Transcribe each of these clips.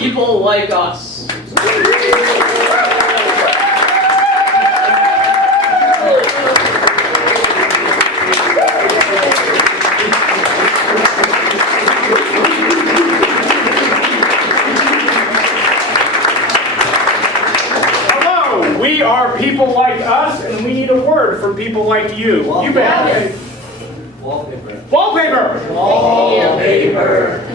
people like us. Hello, we are people like us, and we need a word from people like you. You bet. Wallpaper. Wallpaper. Wallpaper.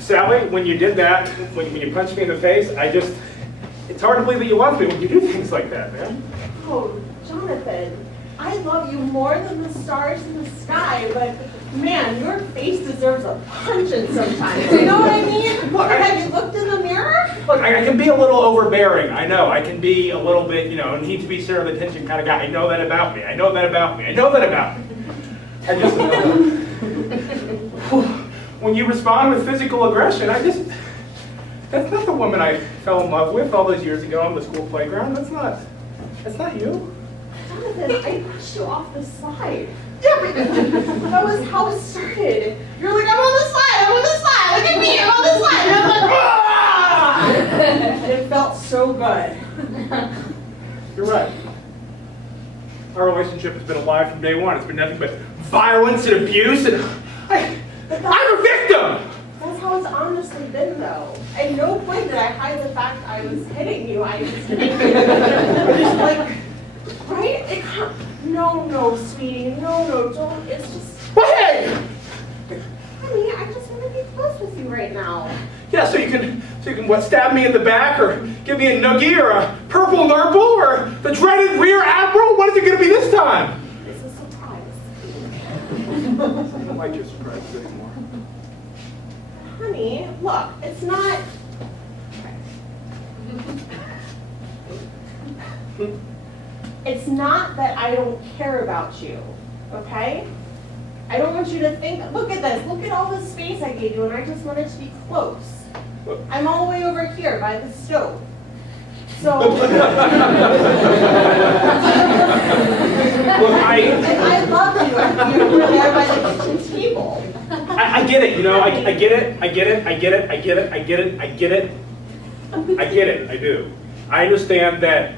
Sally, when you did that, when you punched me in the face, it's hard to believe that you love me when you do things like that, man. Oh, Jonathan, I love you more than the stars in the sky, but man, your face deserves a punching sometimes. You know what I mean? Or have you looked in the mirror? Look, I can be a little overbearing, I know. I can be a little bit, need to be center of attention kind of guy. I know that about me. I know that about me. I know that about me. I just, when you respond with physical aggression, that's not the woman I fell in love with all those years ago on the school playground. That's not you. Jonathan, I pushed you off the slide. Yeah, but that was how it started. You're like, I'm on the slide, I'm on the slide, look at me, I'm on the slide. And I'm like, ah! And it felt so good. You're right. Our relationship has been alive from day one. It's been nothing but violence and abuse, and I'm a victim! That's how it's honestly been, though. At no point did I hide the fact I was hitting you. I was hitting you. Just like, right? No, sweetie. No, don't. It's just... Hey! Honey, I just want to be close with you right now. Yeah, so you can what, stab me in the back, or give me a noogie, or a purple nurple, or the dreaded rear admiral? What is it going to be this time? It's a surprise. I don't like your surprises anymore. Honey, look, it's not... It's not that I don't care about you, okay? I don't want you to think, look at this, look at all the space I gave you, and I just wanted to be close. I'm all the way over here by the stove. So... Look, I love you. You're over there by the kitchen table. I get it, I get it, I do. I understand that,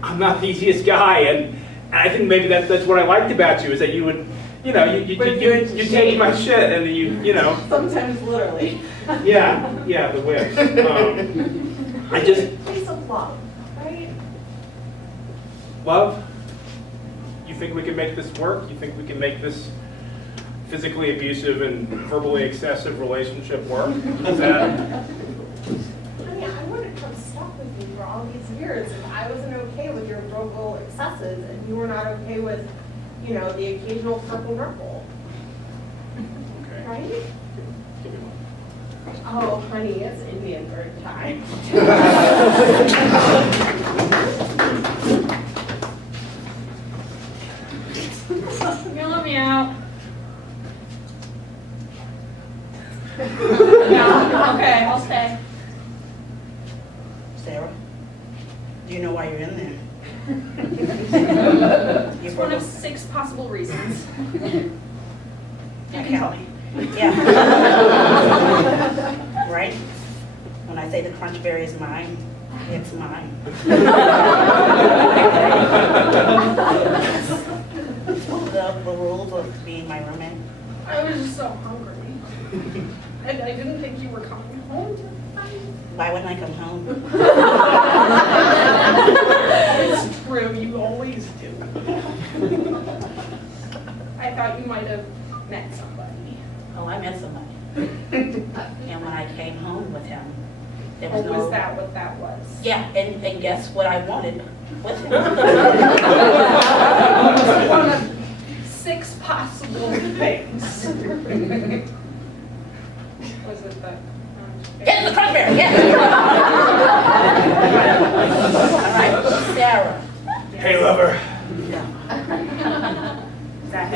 I'm not the easiest guy, and I think maybe that's what I liked about you, is that you would, you take my shit, and you know. Sometimes literally. Yeah, the whips. I just... Place of love, right? Love? You think we can make this work? You think we can make this physically abusive and verbally excessive relationship work? Is that... I mean, I wouldn't have stuck with you for all these years if I wasn't okay with your verbal excesses and you were not okay with you know, the occasional purple ripple, Okay. right? Give me one. Oh, honey, it's Indian bird time. You let me out. No, Okay, I'll stay. Sarah, do you know why you're in there? It's one of 6 possible reasons. You can tell me. Yeah. Right? When I say the crunch berry is mine, it's mine. The rules of being my roommate. I was just so hungry. And I didn't think you were coming home tonight. Why wouldn't I come home? It's true, you always do. I thought you might have met somebody. Oh, I met somebody. And when I came home with him, there Or was no... was that what that was? Yeah, and guess what I wanted with him? One of 6 possible things. Was it the... Get the crunch berry, yes! All right, Sarah. Hey, lover. No. Is that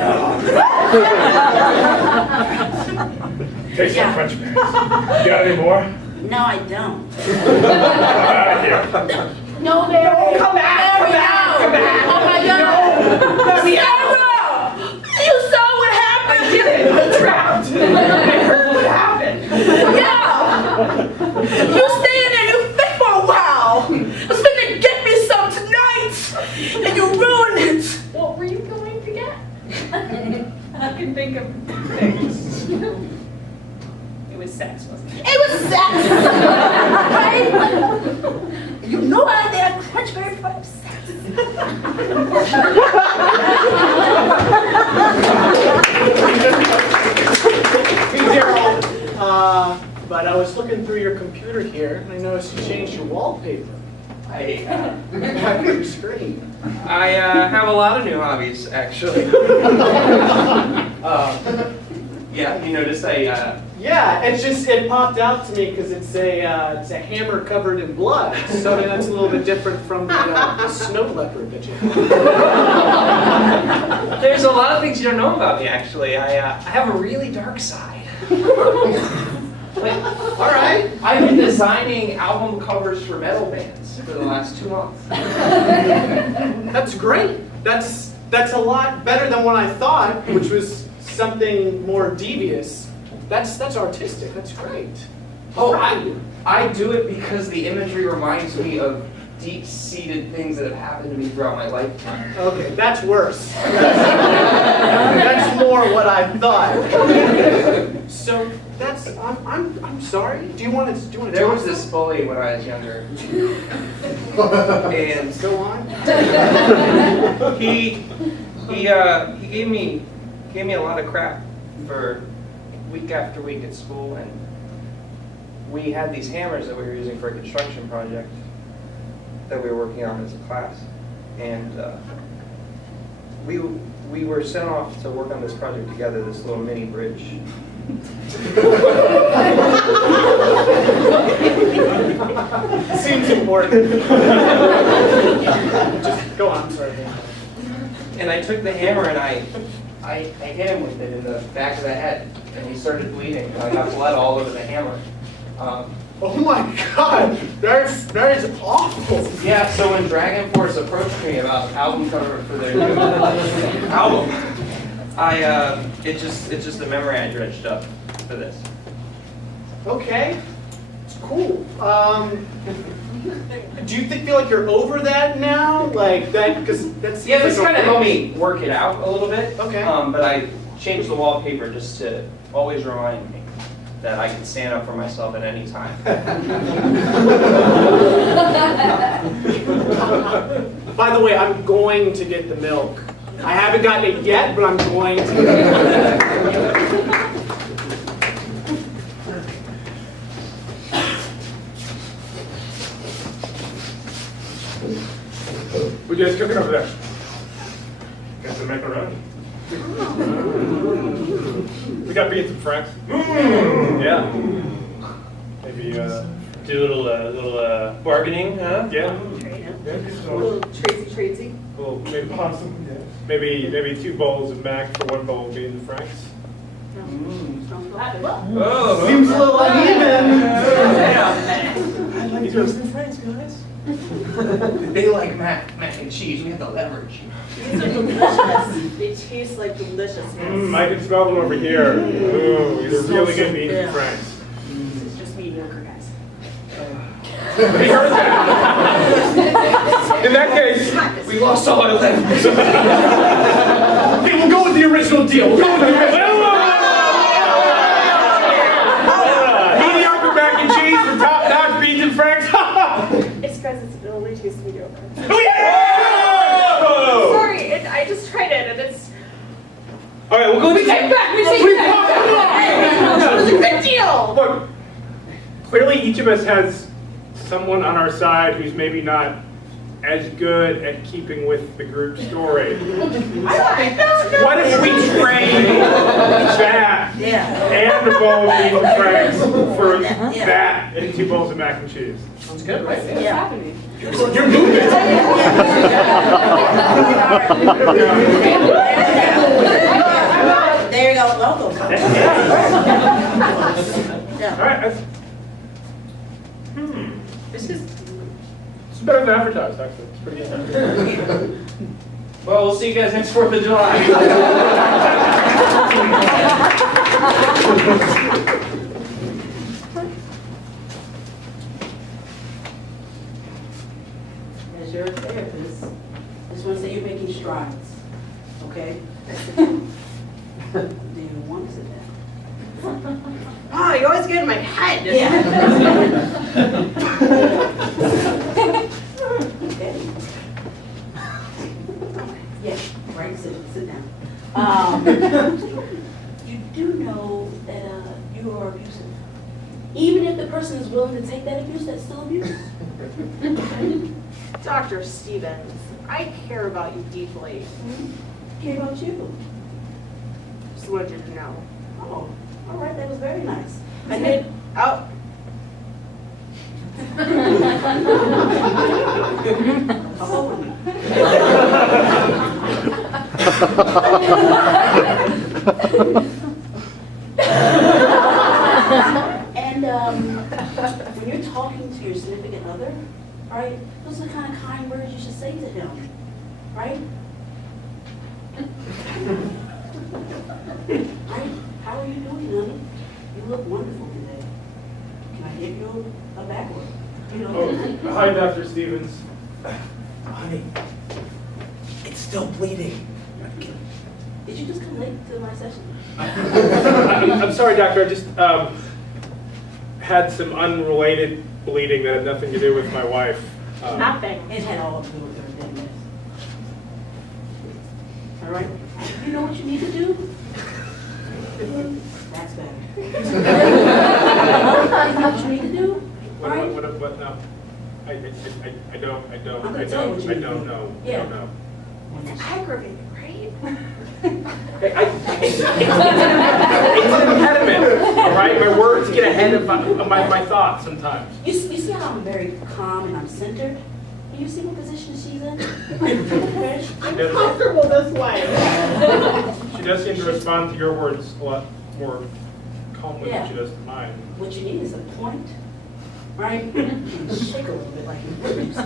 Take Yeah. some French berries. You got any more? No, I don't. Get out of here. No, Mary. Come back, Mary, come back, no. come back. Oh my God. Sarah! You saw what happened? I did it! I'm trapped! I heard what happened! Yeah! You stay in there, you fit for a while. I was finna get me some tonight, and you ruined it. What were you going to get? I can think of things. It was sex, wasn't it? It was sex, right? You know I did crunch berry for sex. Hey, Daryl, but I was looking through your computer here, and I noticed you changed your wallpaper. I Your screen. have a lot of new hobbies, actually. Yeah, you noticed I, Yeah, it popped out to me because it's a hammer covered in blood. So that's a little bit different from the snow leopard that you have. there's a lot of things you don't know about me, actually. I have a really dark side. All right. I've been designing album covers for metal bands for the last 2 months. That's great. That's a lot better than what I thought, which was something more devious. That's artistic. That's great. Oh, I do it because the imagery reminds me of deep-seated things that have happened to me throughout my lifetime. Okay, that's worse. That's more what I thought. So that's I'm sorry. Do you want to There was this bully when I was younger, and Go on. he gave me a lot of crap for week after week at school, and we had these hammers that we were using for a construction project that we were working on as a class, and we were sent off to work on this project together, this little mini bridge. Seems important. Just go on, sorry. And I took the hammer and I hit him with it in the back of the head, and he started bleeding, and I got blood all over the hammer. Oh my God, that is awful. Yeah, so when Dragon Force approached me about album cover for their new album, it's just the memory I dredged up for this. Okay, it's cool. Do you feel like you're over that now? Like that, because that's Yeah, this kind of helped me work it out a little bit. Okay. But I changed the wallpaper just to always remind me that I can stand up for myself at any time. By the way, I'm going to get the milk. I haven't gotten it yet, but I'm going to. What you guys cooking over there? Got some macaroni. We got beans and franks. Yeah. Maybe Do a little bargaining, huh? yeah. Little Tracy. Well, maybe 2 bowls of mac for 1 bowl of beans and franks. Oh, Seems a little uneven. These are They like mac and cheese. We have the leverage. These are delicious. They taste like deliciousness. I can smell them over here. Ooh, these are really good beans and franks. It's just mediocre, guys. We heard that. In that case, We lost all our leverage. Okay, we'll go with the original deal. We'll go with the original. mediocre mac and cheese for top-notch beans and franks. It's because it only tastes mediocre. Oh! Sorry, I just tried it and it's. All right, we'll go. We take back. It was a good deal. Look, clearly each of us has someone on our side who's maybe not as good at keeping with the group story. What if we trade that and a bowl of beans and franks for that and 2 bowls of mac and cheese? Sounds good, right? Yeah. You're moving. There you go, local. All right, that's, This is. it's better than advertised, actually. It's pretty good. Well, we'll see you guys next 4th of July. As your therapist, just want to say you're making strides, okay? Do you want to sit down? Oh, you always get in my head. Okay. Yeah, right, sit down. You do know that you are abusive. Even if the person is willing to take that abuse, that's still abuse. Dr. Stevens, I care about you deeply. Care about you. Just wanted you to know. Oh, all right, that was very nice. I did. Oh. And when you're talking to your significant other, right, those are the kind of kind words you should say to him, right? Right? How are you doing, honey? You look wonderful today. Can I give you a backward? You know? Oh, hi, Dr. Stevens. Honey, it's still bleeding. Did you just come late to my session? I'm sorry, doctor. I just had some unrelated bleeding that had nothing to do with my wife. Nothing. It had all to do with her deadness. All right? You know what you need to do? That's better. You know what you need to do? All right? What no? I don't know. Yeah. I don't know. It's aggravating, right? It's an impediment, all right? My words get ahead of my thoughts sometimes. You see how I'm very calm and I'm centered? You see what position she's in? I'm comfortable this way. She does seem to respond to your words a lot more calmly Yeah. than she does to mine. What you need is a point, right? Shake a little bit like you produce.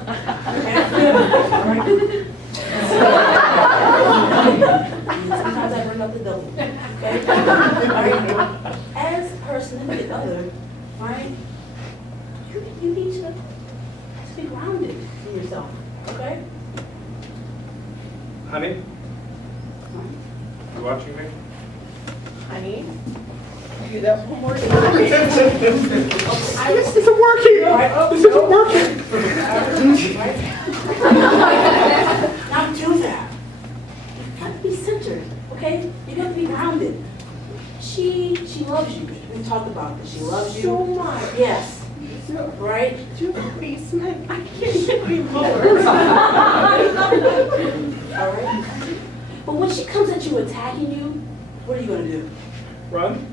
Sometimes I bring up the double, okay? Right? As her significant other, right? You need to be grounded in yourself, okay? Honey, Right? you watching me? Honey, do that one more time. This isn't working! This isn't working! Now do that. You have to be centered, okay? You have to be grounded. She loves you. We talked about this. She loves you. So much. Yes. Right? To the basement. I can't get any lower. All right. But when she comes at you attacking you, what are you gonna do? Run?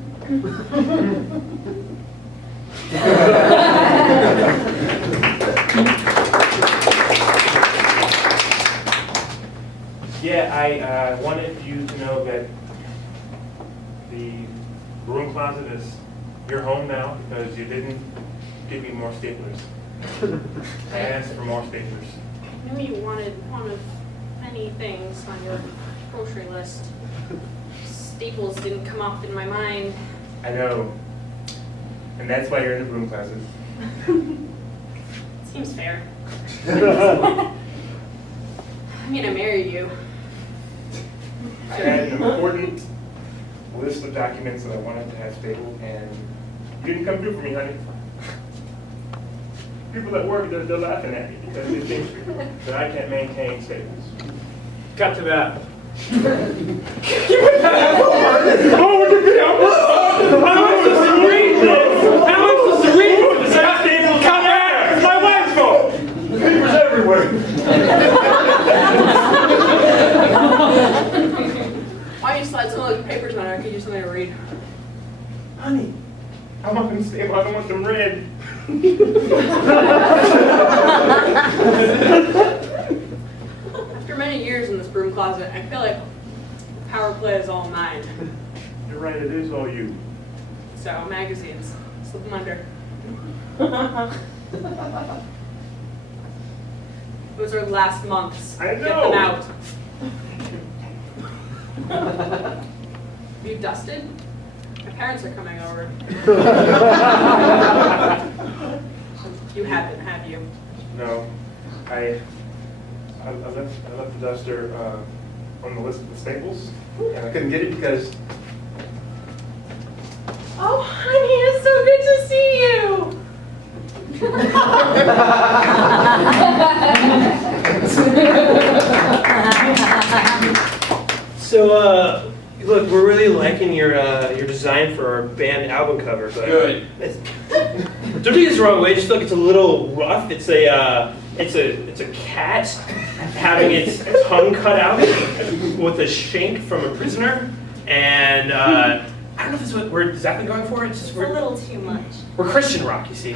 Yeah, I wanted you to know that the broom closet is your home now because you didn't give me more staplers. I asked for more staplers. I knew you wanted one of many things on your grocery list. Staples didn't come up in my mind. I know. And that's why you're in the broom closet. Seems fair. I'm gonna marry you. I had an important list of documents that I wanted to have stapled, and you didn't come through for me, honey. People at work, they're laughing at me because they think that I can't maintain staples. Cut to that. Oh, what the hell? How am I supposed to read this? How am I supposed to read this? That staples come back! It's my wife's fault! Papers everywhere. Why don't you slide some of those papers on? I could use something to read. Honey, I want them stable. I don't want them red. After many years in this broom closet, I feel like power play is all mine. You're right, it is all you. So, magazines, slip them under. Those are last month's. I Get know. them out. Have you dusted? My parents are coming over. You haven't, have you? No, I left the duster on the list of the staples, and I couldn't get it because Oh, honey, it's so good to see you. So, look, we're really liking your design for our band album cover, but Good. Don't take this the wrong way. I just feel like it's a little rough. It's a cat having its tongue cut out with a shank from a prisoner, and I don't know if this is what we're exactly going for. It's just It's a little too much. we're Christian rock, you see.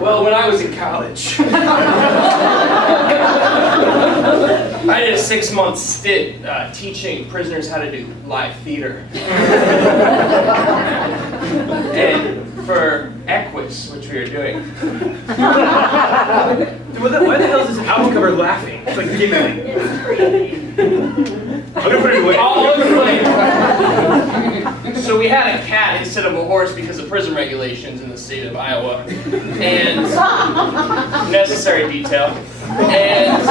Well, when I was in college, I did a 6-month stint teaching prisoners how to do live theater. And for Equus, which we were doing. Why the hell is this album cover laughing? It's like giggling. It's creepy. I'm gonna put it away. I'll explain. So we had a cat instead of a horse because of prison regulations in the state of Iowa. And necessary detail. And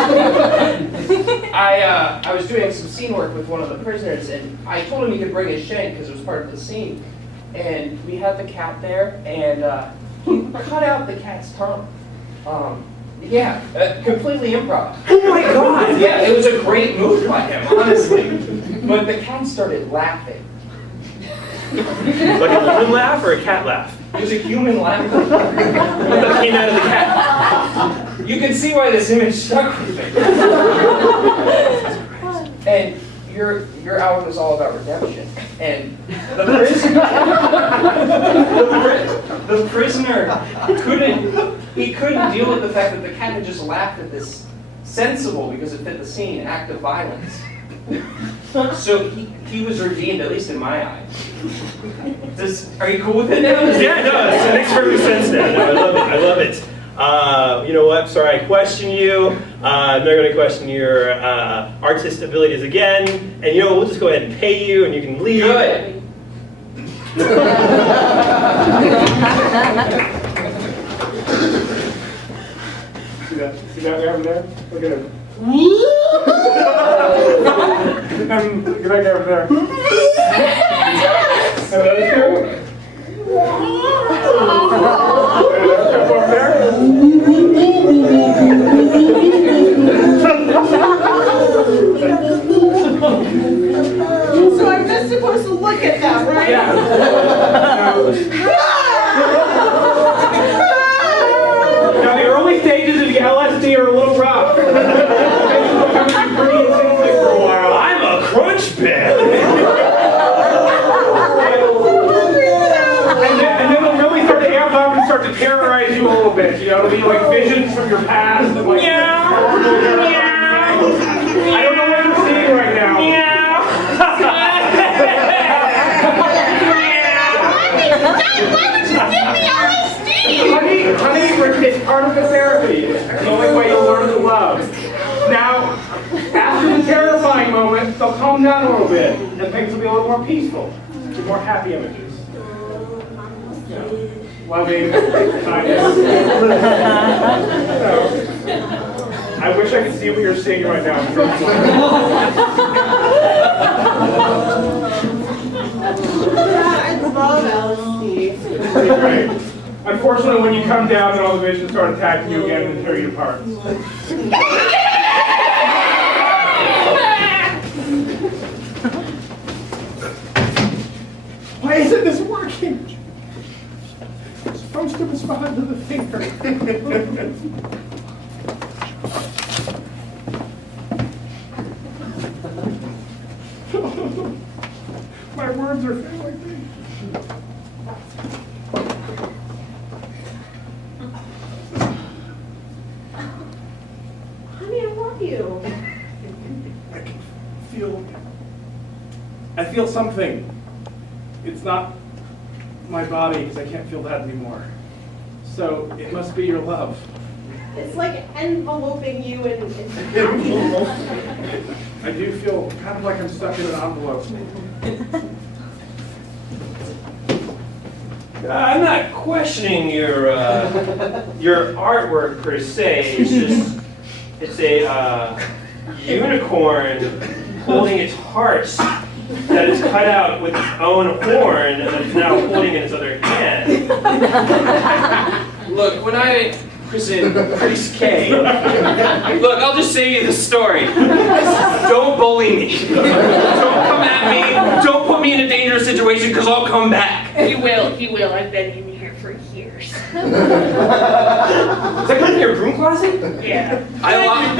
I was doing some scene work with one of the prisoners, and I told him he could bring his shank because it was part of the scene. And we had the cat there, and he cut out the cat's tongue. Completely improv. Oh my god! Yeah, it was a great move by him, honestly. But the cat started laughing. Like a human laugh or a cat laugh? It was a human laugh. What that came out of the cat? You can see why this image stuck with me. And your album is all about redemption. And the prisoner couldn't deal with the fact that the cat had just laughed at this sensible, because it fit the scene, act of violence. So he was redeemed, at least in my eyes. Are you cool with it now? Yeah, no, it makes perfect sense now. No, I love it. I love it. You know what? Sorry, I question you. I'm not going to question your artist abilities again. And you know what? We'll just go ahead and pay you, and you can leave. Good. See that guy over there? Look at him. Look at that guy over there. And that is good. Over there. So I'm just supposed to look at that, right? Now, the early stages of the LSD has like, I don't know what you're seeing right now. Honey, it's part of the therapy. It's the only way you'll learn to love. Now, after the terrifying moment, they'll calm down a little bit, and things will be a little more peaceful. More happy images. Loving, kindness. So, I wish I could see what you're seeing right now. I love LSD. Right. Unfortunately, when you come down, then all the visions start attacking you again and tear you apart. Why isn't this working? It's supposed to respond to the finger. My words are failing me. Honey, I love you. I feel something. It's not my body, because I can't feel that anymore. So it must be your love. It's like enveloping you in I do feel kind of like I'm stuck in an envelope. I'm not questioning your artwork per se. It's just it's a unicorn holding its heart that is cut out with its own horn and that is now holding in its other hand. Look, when I was in pre-K, look, I'll just say you the story. Don't bully me. Don't come at me. Don't put me in a dangerous situation, because I'll come back. He will. I've been in here for years. Is that good in your broom closet? Yeah. I love